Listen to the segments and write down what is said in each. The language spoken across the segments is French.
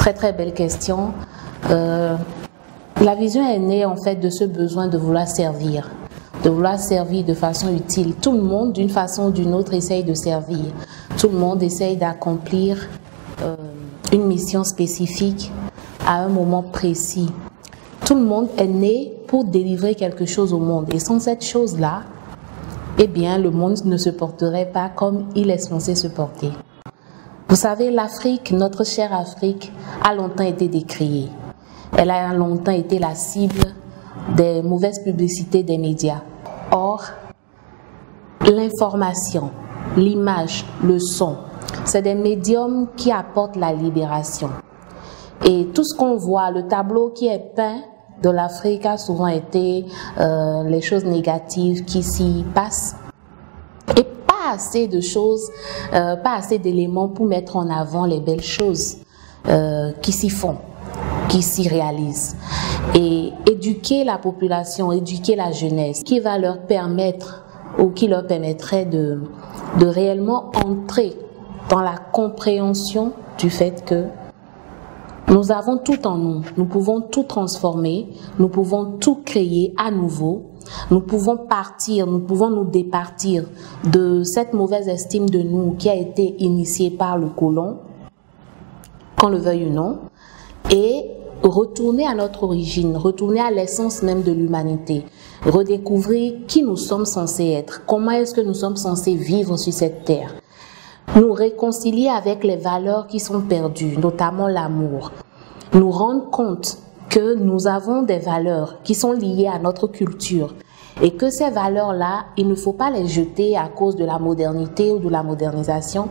Très très belle question. La vision est née en fait de ce besoin de vouloir servir de façon utile. Tout le monde, d'une façon ou d'une autre, essaye de servir. Tout le monde essaye d'accomplir une mission spécifique à un moment précis. Tout le monde est né pour délivrer quelque chose au monde. Et sans cette chose-là, eh bien, le monde ne se porterait pas comme il est censé se porter. Vous savez, l'Afrique, notre chère Afrique, a longtemps été décriée. Elle a longtemps été la cible des mauvaises publicités des médias. Or, l'information, l'image, le son, c'est des médiums qui apportent la libération. Et tout ce qu'on voit, le tableau qui est peint de l'Afrique a souvent été les choses négatives qui s'y passent. Et pas assez de choses, pas assez d'éléments pour mettre en avant les belles choses qui s'y font, qui s'y réalisent. Et éduquer la population, éduquer la jeunesse, qui va leur permettre ou qui leur permettrait de réellement entrer dans la compréhension du fait que nous avons tout en nous, nous pouvons tout transformer, nous pouvons tout créer à nouveau, nous pouvons partir, nous pouvons nous départir de cette mauvaise estime de nous qui a été initiée par le colon, qu'on le veuille ou non, et retourner à notre origine, retourner à l'essence même de l'humanité, redécouvrir qui nous sommes censés être, comment est-ce que nous sommes censés vivre sur cette terre. Nous réconcilier avec les valeurs qui sont perdues, notamment l'amour. Nous rendre compte que nous avons des valeurs qui sont liées à notre culture et que ces valeurs-là, il ne faut pas les jeter à cause de la modernité ou de la modernisation,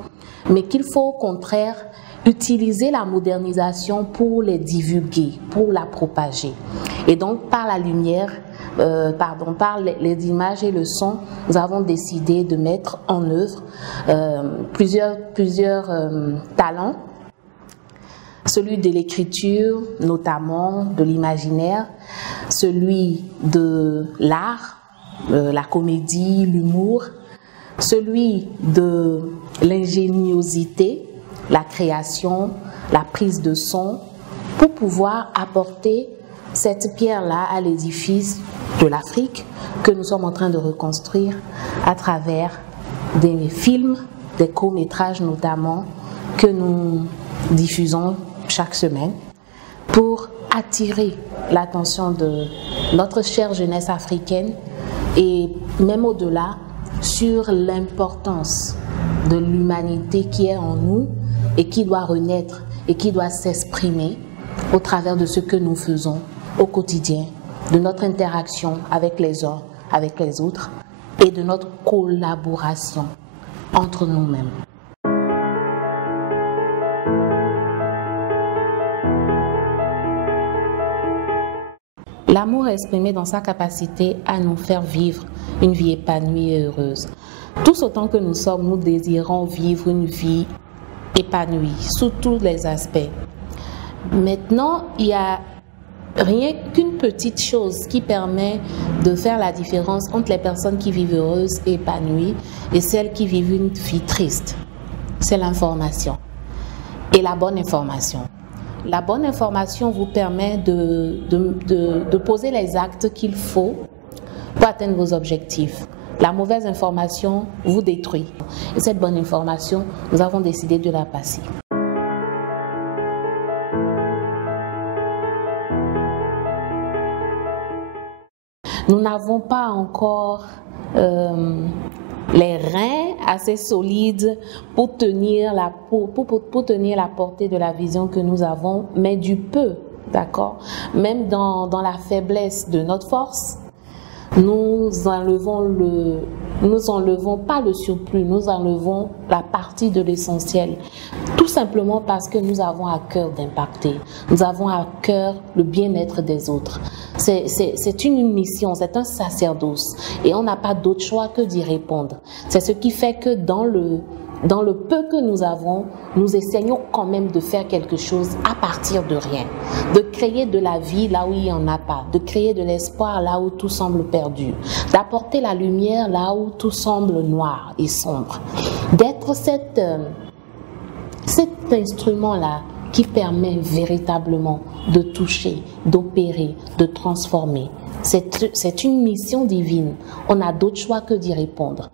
mais qu'il faut au contraire utiliser la modernisation pour les divulguer, pour la propager. Et donc par la lumière, par les images et le son, nous avons décidé de mettre en œuvre plusieurs talents, celui de l'écriture notamment, de l'imaginaire, celui de l'art, la comédie, l'humour, celui de l'ingéniosité, la création, la prise de son, pour pouvoir apporter cette pierre-là à l'édifice de l'Afrique que nous sommes en train de reconstruire à travers des films, des courts-métrages notamment, que nous diffusons chaque semaine pour attirer l'attention de notre chère jeunesse africaine et même au-delà sur l'importance de l'humanité qui est en nous et qui doit renaître et qui doit s'exprimer au travers de ce que nous faisons au quotidien, de notre interaction avec les uns, avec les autres et de notre collaboration entre nous-mêmes. L'amour est exprimé dans sa capacité à nous faire vivre une vie épanouie et heureuse. Tous autant que nous sommes, nous désirons vivre une vie épanouie sous tous les aspects. Maintenant, il y a rien qu'une petite chose qui permet de faire la différence entre les personnes qui vivent heureuses et épanouies et celles qui vivent une vie triste. C'est l'information et la bonne information. La bonne information vous permet de poser les actes qu'il faut pour atteindre vos objectifs. La mauvaise information vous détruit. Et cette bonne information, nous avons décidé de la passer. Nous n'avons pas encore les reins assez solides pour tenir la portée de la vision que nous avons, mais du peu, d'accord? Même dans la faiblesse de notre force, nous enlevons pas le surplus, nous enlevons la partie de l'essentiel. Tout simplement parce que nous avons à cœur d'impacter, nous avons à cœur le bien-être des autres. C'est une mission, c'est un sacerdoce et on n'a pas d'autre choix que d'y répondre. C'est ce qui fait que dans le peu que nous avons, nous essayons quand même de faire quelque chose à partir de rien, de créer de la vie là où il n'y en a pas, de créer de l'espoir là où tout semble perdu, d'apporter la lumière là où tout semble noir et sombre, d'être cet instrument-là qui permet véritablement de toucher, d'opérer, de transformer. C'est une mission divine. On a d'autres choix que d'y répondre.